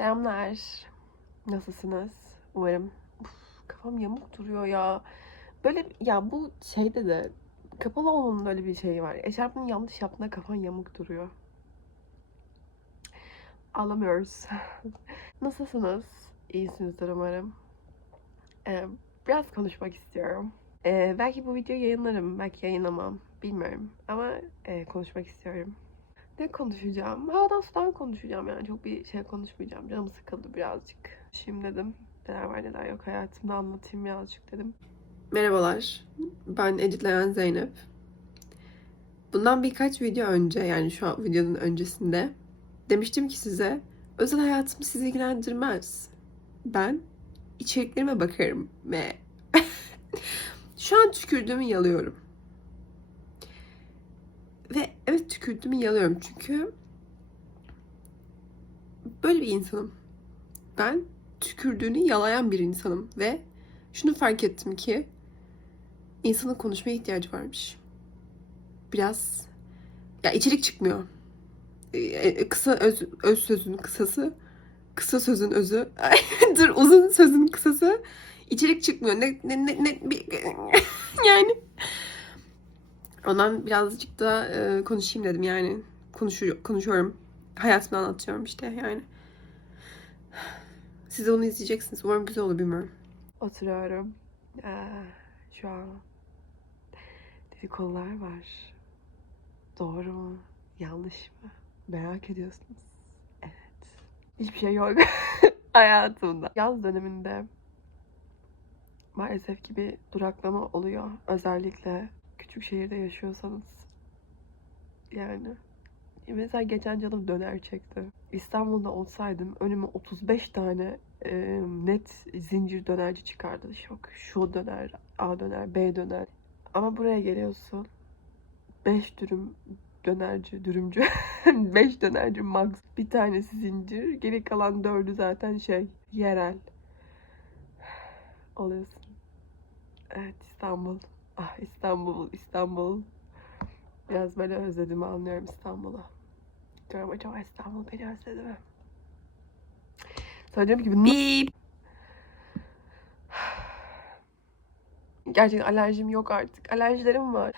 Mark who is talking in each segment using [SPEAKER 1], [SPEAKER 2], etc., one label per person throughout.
[SPEAKER 1] Selamlar. Nasılsınız? Umarım. Uf, kafam yamuk duruyor ya. Böyle ya bu şeyde de kapalı olmanın öyle bir şeyi var. Eşarpını yanlış yaptığında kafan yamuk duruyor. Ağlamıyoruz. Nasılsınız? İyisinizdir umarım. Ee, biraz konuşmak istiyorum. Ee, belki bu videoyu yayınlarım, belki yayınlamam. Bilmiyorum. Ama e, konuşmak istiyorum. Ne konuşacağım? Havadan sudan konuşacağım yani. Çok bir şey konuşmayacağım. Canım sıkıldı birazcık. Şimdi dedim neler var neler yok hayatımda anlatayım birazcık dedim. Merhabalar. Ben editleyen Zeynep. Bundan birkaç video önce yani şu an videonun öncesinde demiştim ki size özel hayatım sizi ilgilendirmez. Ben içeriklerime bakarım ve şu an tükürdüğümü yalıyorum. Ve evet tükürdüğümü yalıyorum çünkü böyle bir insanım. Ben tükürdüğünü yalayan bir insanım ve şunu fark ettim ki insanın konuşmaya ihtiyacı varmış. Biraz ya içerik çıkmıyor. Ee, kısa öz, öz sözün kısası, kısa sözün özü. Dur uzun sözün kısası. içerik çıkmıyor. Ne ne ne, ne bir, yani Ondan birazcık da e, konuşayım dedim yani. Konuşuyor, konuşuyorum. Hayatımı anlatıyorum işte yani. Siz onu izleyeceksiniz. Umarım güzel olur bilmiyorum. Oturuyorum. Ee, şu an dedikodular var. Doğru mu? Yanlış mı? Merak ediyorsunuz. Evet. Hiçbir şey yok hayatımda. Yaz döneminde maalesef ki bir duraklama oluyor. Özellikle küçük şehirde yaşıyorsanız. Yani. Mesela geçen canım döner çekti. İstanbul'da olsaydım önüme 35 tane e, net zincir dönerci çıkardı. Şok. Şu döner, A döner, B döner. Ama buraya geliyorsun. 5 dürüm dönerci, dürümcü. 5 dönerci max. Bir tanesi zincir. Geri kalan dördü zaten şey, yerel. Oluyorsun. Evet İstanbul. Ah İstanbul, İstanbul. Biraz böyle özledim anlıyorum İstanbul'u. Diyorum acaba İstanbul beni özledi mi? Diyorum ki Nip. Gerçekten alerjim yok artık. Alerjilerim var.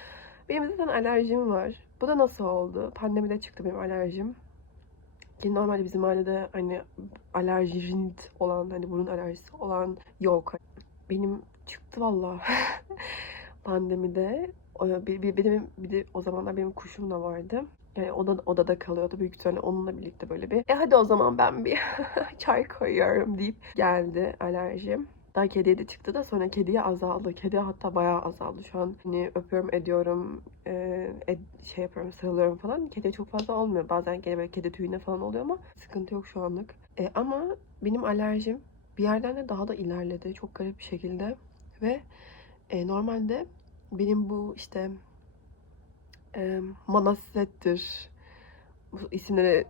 [SPEAKER 1] Benim zaten alerjim var. Bu da nasıl oldu? Pandemide çıktı benim alerjim. Ki normalde bizim ailede hani alerjint olan hani burun alerjisi olan yok. Benim çıktı vallahi. pandemide bir, bir, benim bir de o zamanlar benim kuşum da vardı. Yani oda, odada kalıyordu büyük ihtimalle onunla birlikte böyle bir e hadi o zaman ben bir çay koyuyorum deyip geldi alerjim. Daha kediye de çıktı da sonra kediye azaldı. Kedi hatta bayağı azaldı. Şu an hani öpüyorum ediyorum e, ed- şey yapıyorum sarılıyorum falan. Kediye çok fazla olmuyor. Bazen gene böyle kedi tüyüne falan oluyor ama sıkıntı yok şu anlık. E, ama benim alerjim bir yerden de daha da ilerledi. Çok garip bir şekilde. Ve e, normalde benim bu işte e, Manaset'tir. Bu isimleri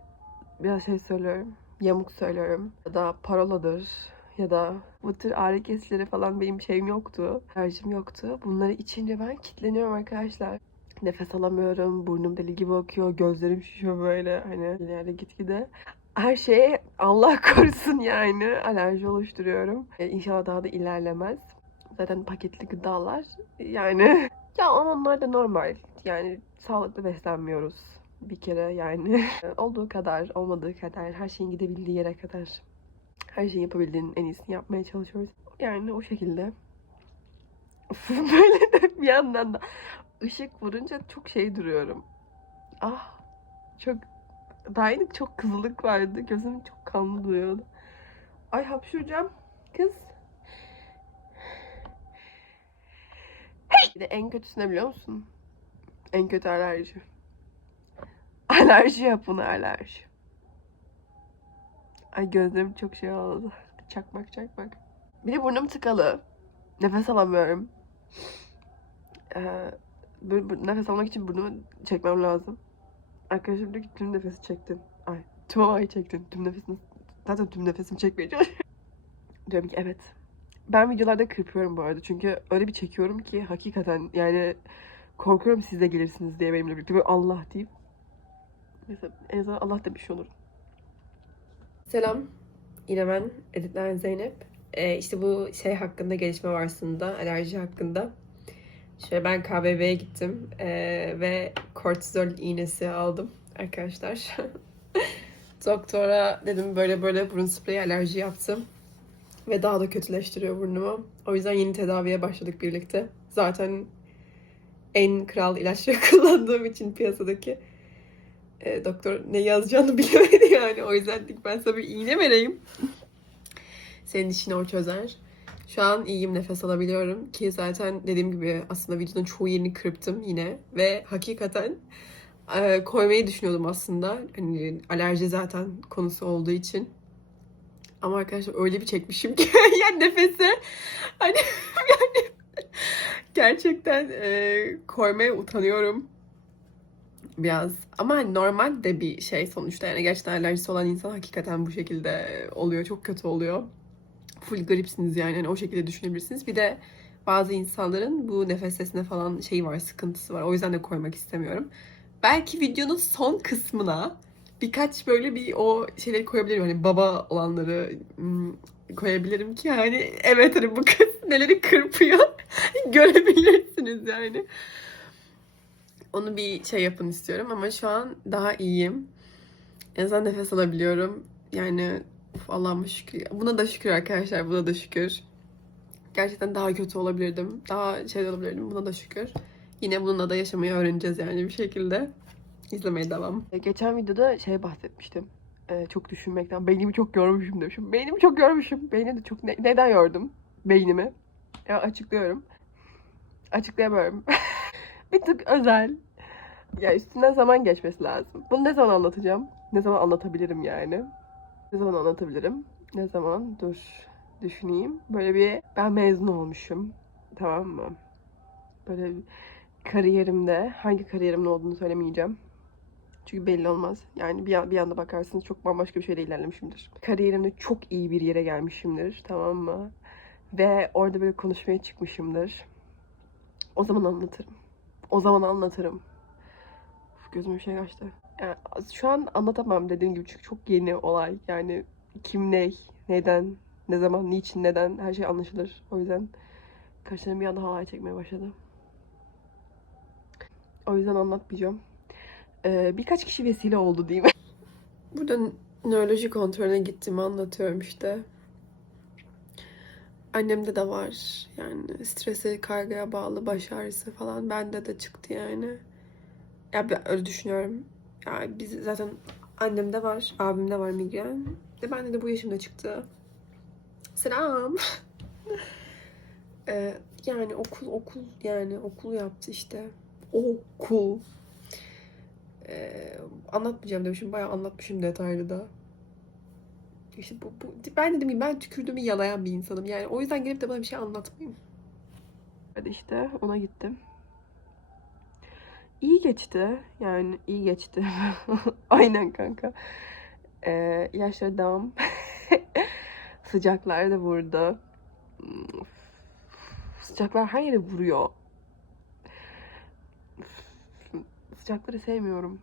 [SPEAKER 1] biraz şey söylüyorum. Yamuk söylüyorum. Ya da paroladır. Ya da bu tür ağrı kesileri falan benim şeyim yoktu. Alerjim yoktu. Bunları içince ben kilitleniyorum arkadaşlar. Nefes alamıyorum. Burnum deli gibi akıyor. Gözlerim şişiyor böyle. Hani ileride gitgide. Her şeye Allah korusun yani. Alerji oluşturuyorum. E, inşallah daha da ilerlemez. Zaten paketli gıdalar. Yani ya onlar da normal. Yani sağlıklı beslenmiyoruz bir kere yani. Olduğu kadar, olmadığı kadar, her şeyin gidebildiği yere kadar her şeyi yapabildiğinin en iyisini yapmaya çalışıyoruz. Yani o şekilde. Böyle de bir yandan da ışık vurunca çok şey duruyorum. Ah çok daha çok kızılık vardı. Gözüm çok kanlı duruyordu. Ay hapşuracağım. Kız. Bir de en kötüsü ne biliyor musun? En kötü alerji. Alerji yapın alerji. Ay gözlerim çok şey oldu. Çakmak çakmak. Bir de burnum tıkalı. Nefes alamıyorum. Ee, nefes almak için burnumu çekmem lazım. Arkadaşım diyor ki tüm nefesi çektin. Ay tüm havayı çektin. Tüm nefesini zaten tüm nefesimi çekmeye çalışıyorum. Diyorum ki evet. Ben videolarda kırpıyorum bu arada. Çünkü öyle bir çekiyorum ki hakikaten yani korkuyorum siz de gelirsiniz diye benimle birlikte. Böyle Allah deyip. Mesela en azından Allah demiş olur. Selam. Yine ben Editler Zeynep. Ee, işte bu şey hakkında gelişme var aslında, alerji hakkında. Şöyle ben KBB'ye gittim ee, ve kortizol iğnesi aldım arkadaşlar. Doktora dedim böyle böyle burun spreyi alerji yaptım. Ve daha da kötüleştiriyor burnumu. O yüzden yeni tedaviye başladık birlikte. Zaten en kral ilaçları kullandığım için piyasadaki e, doktor ne yazacağını bilemedi yani. O yüzden dedik ben sana bir iğne vereyim. Senin işini o çözer. Şu an iyiyim nefes alabiliyorum ki zaten dediğim gibi aslında videonun çoğu yerini kırptım yine ve hakikaten e, koymayı düşünüyordum aslında. Hani alerji zaten konusu olduğu için. Ama arkadaşlar öyle bir çekmişim ki yani nefese hani yani gerçekten e, koymaya utanıyorum biraz. Ama hani normal de bir şey sonuçta yani gerçekten alerjisi olan insan hakikaten bu şekilde oluyor. Çok kötü oluyor. Full gripsiniz yani hani o şekilde düşünebilirsiniz. Bir de bazı insanların bu nefes sesine falan şey var, sıkıntısı var. O yüzden de koymak istemiyorum. Belki videonun son kısmına birkaç böyle bir o şeyleri koyabilirim. Hani baba olanları hmm, koyabilirim ki hani evet hani bu kız neleri kırpıyor görebilirsiniz yani. Onu bir şey yapın istiyorum ama şu an daha iyiyim. En azından nefes alabiliyorum. Yani uf, Allah'ıma şükür. Buna da şükür arkadaşlar. Buna da şükür. Gerçekten daha kötü olabilirdim. Daha şey olabilirdim. Buna da şükür. Yine bununla da yaşamayı öğreneceğiz yani bir şekilde. İzlemeye devam. Geçen videoda şey bahsetmiştim. Ee, çok düşünmekten. Beynimi çok yormuşum demişim. Beynimi çok yormuşum. Beynimi de çok... Ne- neden yordum beynimi? Ya açıklıyorum. Açıklayamıyorum. bir tık özel. Ya üstünden zaman geçmesi lazım. Bunu ne zaman anlatacağım? Ne zaman anlatabilirim yani? Ne zaman anlatabilirim? Ne zaman? Dur düşüneyim. Böyle bir ben mezun olmuşum. Tamam mı? Böyle kariyerimde hangi kariyerimin olduğunu söylemeyeceğim. Çünkü belli olmaz. Yani bir, bir anda bakarsınız çok bambaşka bir şeyle ilerlemişimdir. Kariyerimde çok iyi bir yere gelmişimdir. Tamam mı? Ve orada böyle konuşmaya çıkmışımdır. O zaman anlatırım. O zaman anlatırım. Uf, gözüme bir şey kaçtı. Yani şu an anlatamam dediğim gibi çünkü çok yeni olay. Yani kim ne, neden, ne zaman, niçin, neden her şey anlaşılır. O yüzden kaşlarım bir anda halay çekmeye başladı. O yüzden anlatmayacağım. Ee, birkaç kişi vesile oldu diyeyim. Burada nöroloji kontrolüne gittiğimi anlatıyorum işte. Annemde de var. Yani strese, kaygıya bağlı baş ağrısı falan. Bende de çıktı yani. Ya ben öyle düşünüyorum. Ya biz zaten annemde var, abimde var migren. De bende de bu yaşımda çıktı. Selam. Ee, yani okul okul yani okul yaptı işte. Okul. Ee, anlatmayacağım demişim. Bayağı anlatmışım detaylı da. İşte bu, bu ben dedim ki ben tükürdüğümü yalayan bir insanım. Yani o yüzden gelip de bana bir şey anlatmayayım. Hadi işte ona gittim. İyi geçti. Yani iyi geçti. Aynen kanka. Ee, ilaçları devam. Sıcaklar da vurdu. Sıcaklar her yere vuruyor. Sıcakları sevmiyorum.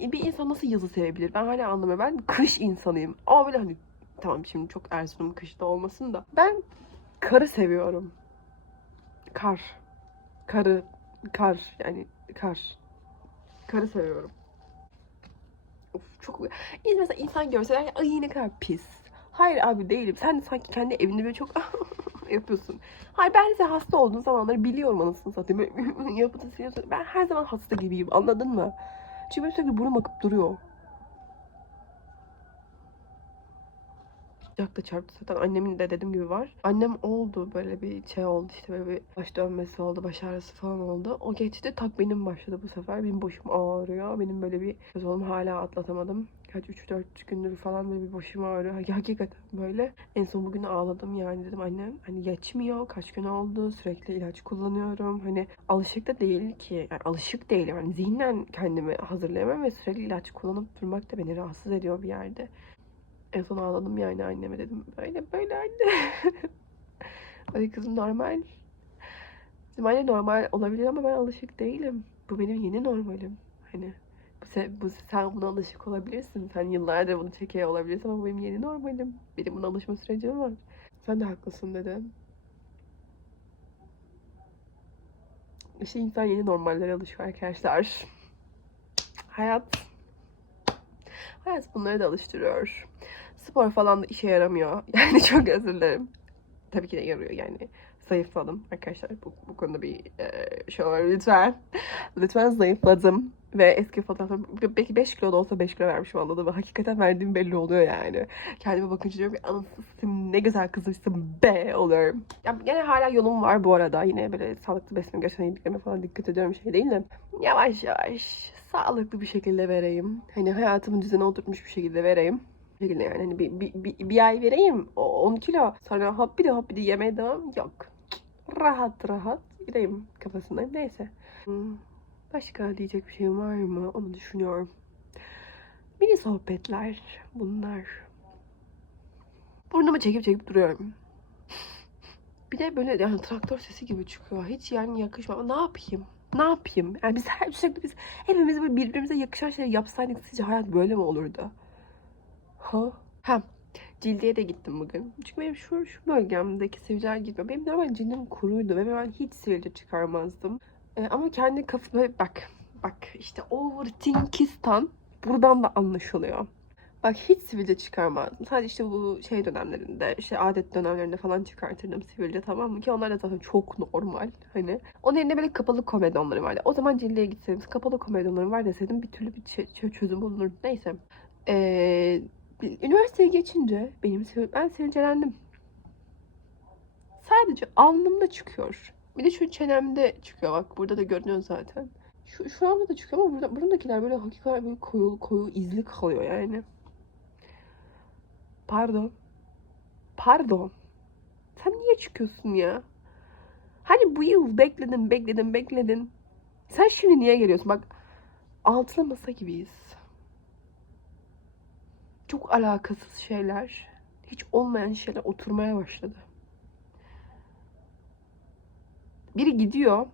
[SPEAKER 1] E, Bir insan nasıl yazı sevebilir? Ben hala anlamıyorum. Ben kış insanıyım. Ama böyle hani tamam şimdi çok Erzurum kışta olmasın da. Ben karı seviyorum. Kar. Karı. Kar. Yani kar. Karı seviyorum. Of çok... Mesela insan görse ay ne kadar pis. Hayır abi değilim. Sen sanki kendi evinde böyle çok yapıyorsun. Hayır ben size hasta olduğun zamanları biliyorum anasını satayım. Yapıtı. Ben her zaman hasta gibiyim anladın mı? Çünkü sürekli burnum akıp duruyor. Sıcak da çarptı zaten annemin de dediğim gibi var. Annem oldu böyle bir şey oldu işte böyle bir baş dönmesi oldu, baş ağrısı falan oldu. O geçti tak benim başladı bu sefer. Benim başım ağrıyor. Benim böyle bir göz oğlum hala atlatamadım. Kaç 3-4 gündür falan böyle bir başım ağrıyor. Ya, Hakikaten böyle. En son bugün ağladım yani dedim annem hani geçmiyor. Kaç gün oldu sürekli ilaç kullanıyorum. Hani alışık da değil ki. Yani alışık değil yani zihnen kendimi hazırlayamam ve sürekli ilaç kullanıp durmak da beni rahatsız ediyor bir yerde. En son ağladım yani anneme dedim. Böyle böyle anne. Ay kızım normal. Dedim anne normal olabilir ama ben alışık değilim. Bu benim yeni normalim. Hani Sen, bu, sen buna alışık olabilirsin. Sen yıllardır bunu çekiyor olabilirsin ama benim yeni normalim. Benim buna alışma sürecim var. Sen de haklısın dedim. İşte insan yeni normallere alışıyor arkadaşlar. Hayat hayat bunları da alıştırıyor. Spor falan da işe yaramıyor. Yani çok özür dilerim. Tabii ki de yarıyor yani. Zayıfladım arkadaşlar. Bu, bu konuda bir e, şey var lütfen. lütfen zayıfladım. Ve eski fotoğraflarım belki 5 kilo da olsa 5 kilo vermişim anladın mı? Hakikaten verdiğim belli oluyor yani. Kendime bakınca diyorum ki anasını satayım, ne güzel kızmışsın be oluyorum. Ya gene hala yolum var bu arada. Yine böyle sağlıklı besin gerçekten yediklerime falan dikkat ediyorum şey değil de. Yavaş yavaş sağlıklı bir şekilde vereyim. Hani hayatımın düzene oturtmuş bir şekilde vereyim. Şekilde yani hani bir, bir, bir, bir ay vereyim o 10 kilo sonra hop bir de hop bir de yemeye devam yok. Rahat rahat gireyim kafasındayım neyse. Hmm. Başka diyecek bir şeyim var mı? Onu düşünüyorum. Mini sohbetler bunlar. Burnumu çekip çekip duruyorum. Bir de böyle yani traktör sesi gibi çıkıyor. Hiç yani yakışmıyor. Ne yapayım? Ne yapayım? Yani biz her sürekli biz hepimiz böyle birbirimize yakışan şeyler yapsaydık sizce hayat böyle mi olurdu? Ha? Ha. Cildiye de gittim bugün. Çünkü benim şu, şu bölgemdeki sivilceler gitmiyor. Benim normal cildim kuruydu ve ben hiç sivilce çıkarmazdım. Ee, ama kendi kafama bak bak işte overthinkistan buradan da anlaşılıyor. Bak hiç sivilce çıkarmazdım. Sadece işte bu şey dönemlerinde, işte adet dönemlerinde falan çıkartırdım sivilce tamam mı? Ki onlar da zaten çok normal hani. Onun yerine böyle kapalı komedonları vardı. O zaman cildiye gitseydim kapalı komedonlarım var deseydim bir türlü bir çözüm bulunur. Neyse. Ee, üniversiteye geçince benim ben sivilcelendim. Sadece alnımda çıkıyor. Bir de şu çenemde çıkıyor bak burada da görünüyor zaten. Şu, şu anda da çıkıyor ama burada, burundakiler böyle hakikaten böyle koyu koyu izli kalıyor yani. Pardon. Pardon. Sen niye çıkıyorsun ya? Hani bu yıl bekledin bekledin bekledin. Sen şimdi niye geliyorsun? Bak altılı masa gibiyiz. Çok alakasız şeyler. Hiç olmayan şeyler oturmaya başladı. Biri gidiyor.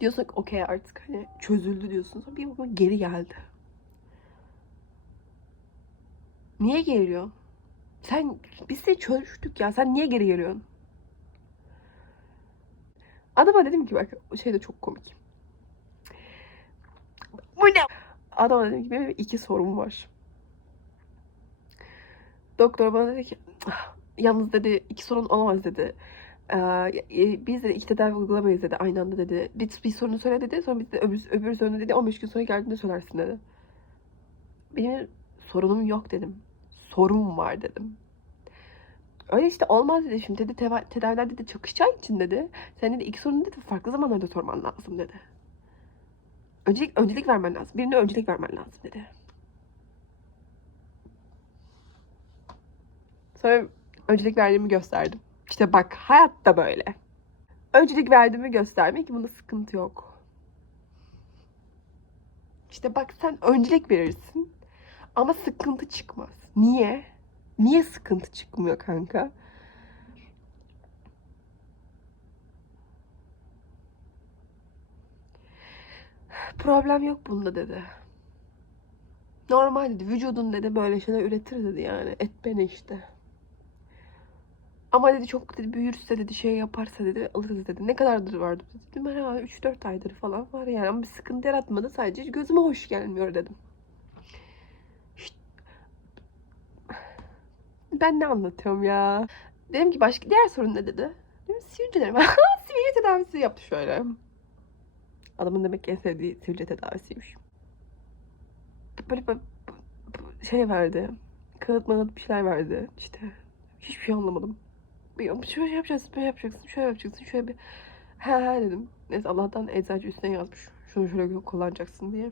[SPEAKER 1] Diyorsun ki okey artık hani çözüldü diyorsun. Sonra bir bakıma geri geldi. Niye geliyor? Sen biz seni çözmüştük ya. Sen niye geri geliyorsun? Adama dedim ki bak şey de çok komik. Bu ne? Adama dedim ki benim iki sorum var. Doktor bana dedi ki "Ah, yalnız dedi iki sorun olamaz dedi. Ee, biz de iki tedavi uygulamayız dedi aynı anda dedi. Bir, bir sorunu söyle dedi. Sonra biz de öbür, öbür sorunu dedi 15 gün sonra geldiğinde söylersin dedi. Benim sorunum yok dedim. Sorum var dedim. Öyle işte olmaz dedi. Şimdi dedi tedaviler dedi çakışacağı için dedi. Sen dedi iki sorunu dedi farklı zamanlarda sorman lazım dedi. Öncelik, öncelik vermen lazım. Birine öncelik vermen lazım dedi. Sonra öncelik verdiğimi gösterdim. İşte bak hayat da böyle. Öncelik verdiğimi göstermek bunda sıkıntı yok. İşte bak sen öncelik verirsin ama sıkıntı çıkmaz. Niye? Niye sıkıntı çıkmıyor kanka? Problem yok bunda dedi. Normal dedi. Vücudun dedi böyle şeyler üretir dedi yani. Et beni işte. Ama dedi çok dedi büyürse dedi şey yaparsa dedi alırız dedi. Ne kadardır vardı dedim. Herhalde 3-4 aydır falan var yani ama bir sıkıntı yaratmadı. Sadece gözüme hoş gelmiyor dedim. Ben ne anlatıyorum ya? Dedim ki başka diğer sorun ne dedi? Dedim sivilcelerim. sivilce tedavisi yaptı şöyle. Adamın demek ki en sevdiği sivilce tedavisiymiş. Böyle, böyle şey verdi. Kağıt mağıt bir şeyler verdi. İşte hiçbir şey anlamadım. Şöyle yapacaksın, böyle yapacaksın, şöyle yapacaksın, şöyle bir... He he dedim. Neyse Allah'tan eczacı üstüne yazmış. Şunu şöyle kullanacaksın diye.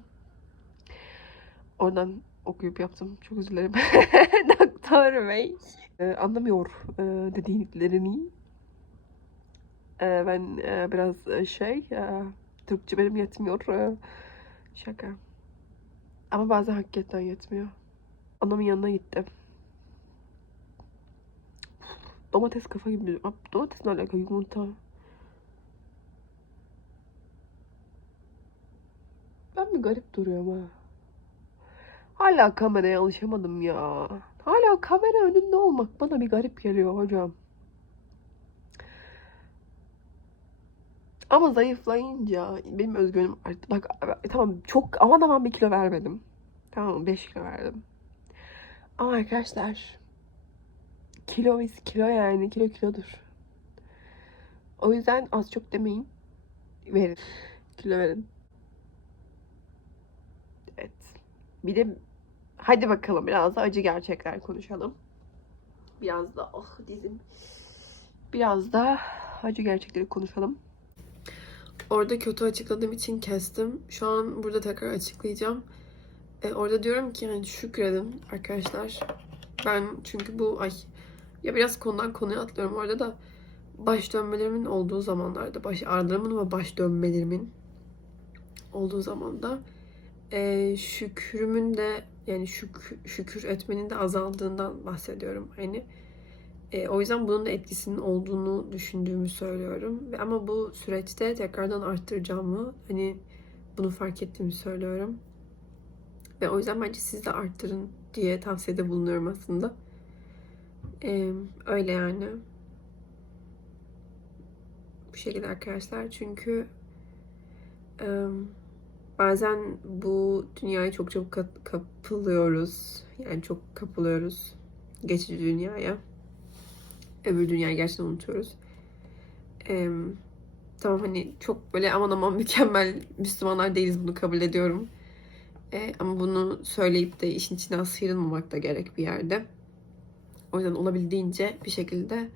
[SPEAKER 1] Oradan okuyup yaptım. Çok özür dilerim. Doktor Bey. Ee, anlamıyor e, dediklerini. Ee, ben e, biraz e, şey... E, Türkçe benim yetmiyor. E, şaka. Ama bazen hakikaten yetmiyor. Anamın yanına gittim. Domates kafa gibi. Abi, Domates ne alaka? Yumurta. Ben bir garip duruyorum ha. Hala kameraya alışamadım ya. Hala kamera önünde olmak bana bir garip geliyor hocam. Ama zayıflayınca benim özgüvenim arttı. Bak tamam çok aman aman bir kilo vermedim. Tamam 5 kilo verdim. Ama arkadaşlar kilo kilo yani kilo kilodur. O yüzden az çok demeyin. Verin. Kilo verin. Evet. Bir de hadi bakalım biraz da acı gerçekler konuşalım. Biraz da oh dizim. Biraz da acı gerçekleri konuşalım. Orada kötü açıkladığım için kestim. Şu an burada tekrar açıklayacağım. E, orada diyorum ki yani şükredin arkadaşlar. Ben çünkü bu ay ya biraz konudan konuya atlıyorum orada da baş dönmelerimin olduğu zamanlarda baş ağrılarımın ve baş dönmelerimin olduğu zamanda e, şükrümün de yani şük, şükür etmenin de azaldığından bahsediyorum. Hani e, o yüzden bunun da etkisinin olduğunu düşündüğümü söylüyorum. Ama bu süreçte tekrardan arttıracağımı hani bunu fark ettiğimi söylüyorum. Ve o yüzden bence siz de arttırın diye tavsiyede bulunuyorum aslında. E, öyle yani. Bu şekilde arkadaşlar. Çünkü e, bazen bu dünyaya çok çabuk ka- kapılıyoruz. Yani çok kapılıyoruz geçici dünyaya. Öbür dünyayı gerçekten unutuyoruz. E, tamam hani çok böyle aman aman mükemmel Müslümanlar değiliz bunu kabul ediyorum. E, ama bunu söyleyip de işin içinden sıyrılmamak da gerek bir yerde. O yüzden olabildiğince bir şekilde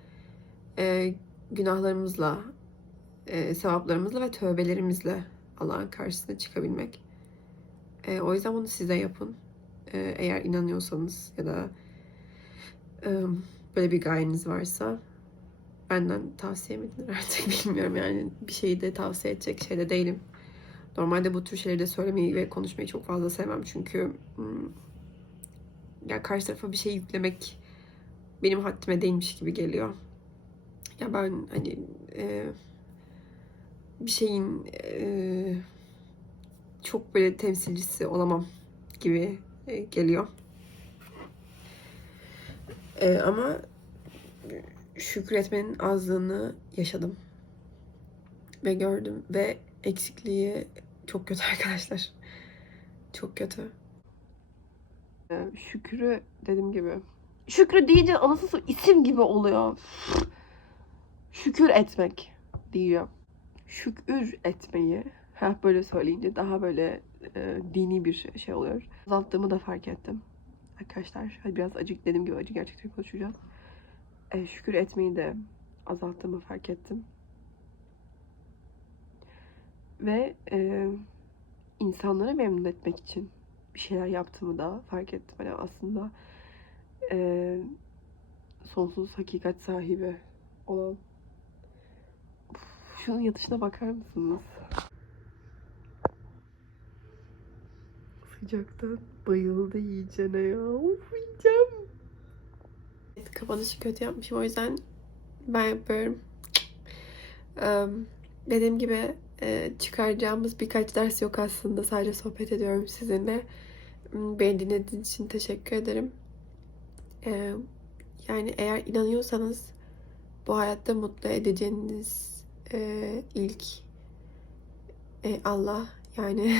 [SPEAKER 1] e, günahlarımızla, e, sevaplarımızla ve tövbelerimizle Allah'ın karşısına çıkabilmek. E, o yüzden bunu size yapın. E, eğer inanıyorsanız ya da e, böyle bir gayeniz varsa benden tavsiye mi edilir artık bilmiyorum yani bir şeyi de tavsiye edecek şeyde değilim. Normalde bu tür şeyleri de söylemeyi ve konuşmayı çok fazla sevmem çünkü hmm, ya karşı tarafa bir şey yüklemek benim haddime değilmiş gibi geliyor. Ya ben hani e, bir şeyin e, çok böyle temsilcisi olamam gibi e, geliyor. E, ama şükretmenin azlığını yaşadım ve gördüm ve eksikliği çok kötü arkadaşlar. Çok kötü. Ee, şükrü dediğim gibi. Şükrü deyince anasını isim gibi oluyor. Şükür etmek diyeceğim. Şükür etmeyi. Heh, böyle söyleyince daha böyle e, dini bir şey oluyor. Azalttığımı da fark ettim. Arkadaşlar hadi biraz acı dediğim gibi acı gerçekten konuşacağız. E, şükür etmeyi de azalttığımı fark ettim. Ve e, insanları memnun etmek için bir şeyler yaptığımı da fark ettim. Hani aslında e, sonsuz hakikat sahibi olan şunun yatışına bakar mısınız? Sıcaktan bayıldı yiyeceğine ya. Of yiyeceğim. Evet, kapanışı kötü yapmışım o yüzden ben yapıyorum. Eee, dediğim gibi e, çıkaracağımız birkaç ders yok aslında. Sadece sohbet ediyorum sizinle. Beni dinlediğiniz için teşekkür ederim. E, yani eğer inanıyorsanız bu hayatta mutlu edeceğiniz e, ilk e, Allah yani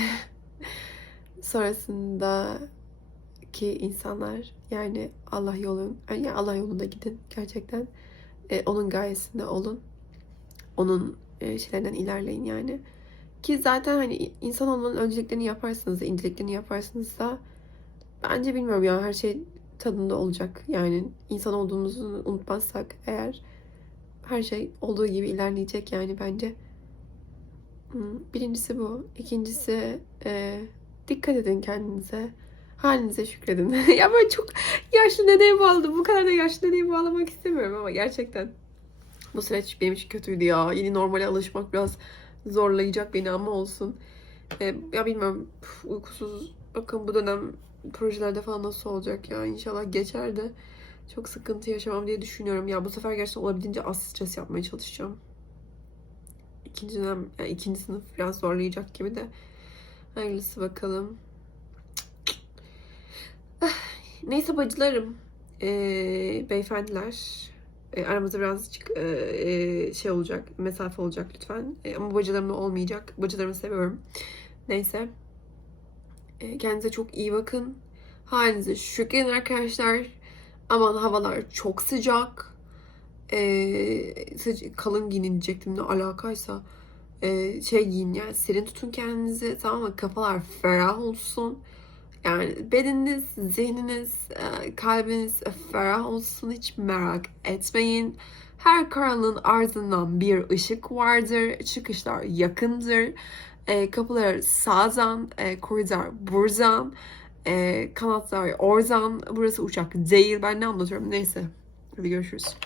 [SPEAKER 1] sonrasındaki insanlar yani Allah yolun yani Allah yolunda gidin gerçekten E, onun gayesinde olun onun e, şeylerden ilerleyin yani. Ki zaten hani insan olmanın önceliklerini yaparsınız da, inceliklerini yaparsınız da bence bilmiyorum ya her şey tadında olacak. Yani insan olduğumuzu unutmazsak eğer her şey olduğu gibi ilerleyecek yani bence. Hmm, Birincisi bu. İkincisi e, dikkat edin kendinize. Halinize şükredin. ya ben çok yaşlı dedeye bağladım. Bu kadar da yaşlı dedeye bağlamak istemiyorum ama gerçekten. Bu süreç benim için kötüydü ya. Yeni normale alışmak biraz zorlayacak beni ama olsun. Ee, ya bilmiyorum uykusuz bakın bu dönem projelerde falan nasıl olacak ya inşallah geçer de çok sıkıntı yaşamam diye düşünüyorum. Ya bu sefer gerçekten olabildiğince az stres yapmaya çalışacağım. İkinci dönem, yani ikinci sınıf biraz zorlayacak gibi de. Hayırlısı bakalım. Ah, Neyse bacılarım. Ee, beyefendiler. Ee, aramızda birazcık e, e, şey olacak. Mesafe olacak lütfen. E, ama bacılarımla olmayacak. Bacılarımı seviyorum. Neyse. Ee, kendinize çok iyi bakın. Halinize şükredin arkadaşlar. Aman havalar çok sıcak. Ee, kalın giyinin diyecektim ne alakaysa. Ee, şey giyin yani serin tutun kendinizi tamam mı? Kafalar ferah olsun. Yani bedeniniz, zihniniz, e, kalbiniz ferah olsun hiç merak etmeyin. Her karanlığın ardından bir ışık vardır. Çıkışlar yakındır. E, kapılar sağdan, e, koridor buradan, e, kanatlar oradan. Burası uçak değil. Ben ne anlatıyorum? Neyse. Hadi görüşürüz.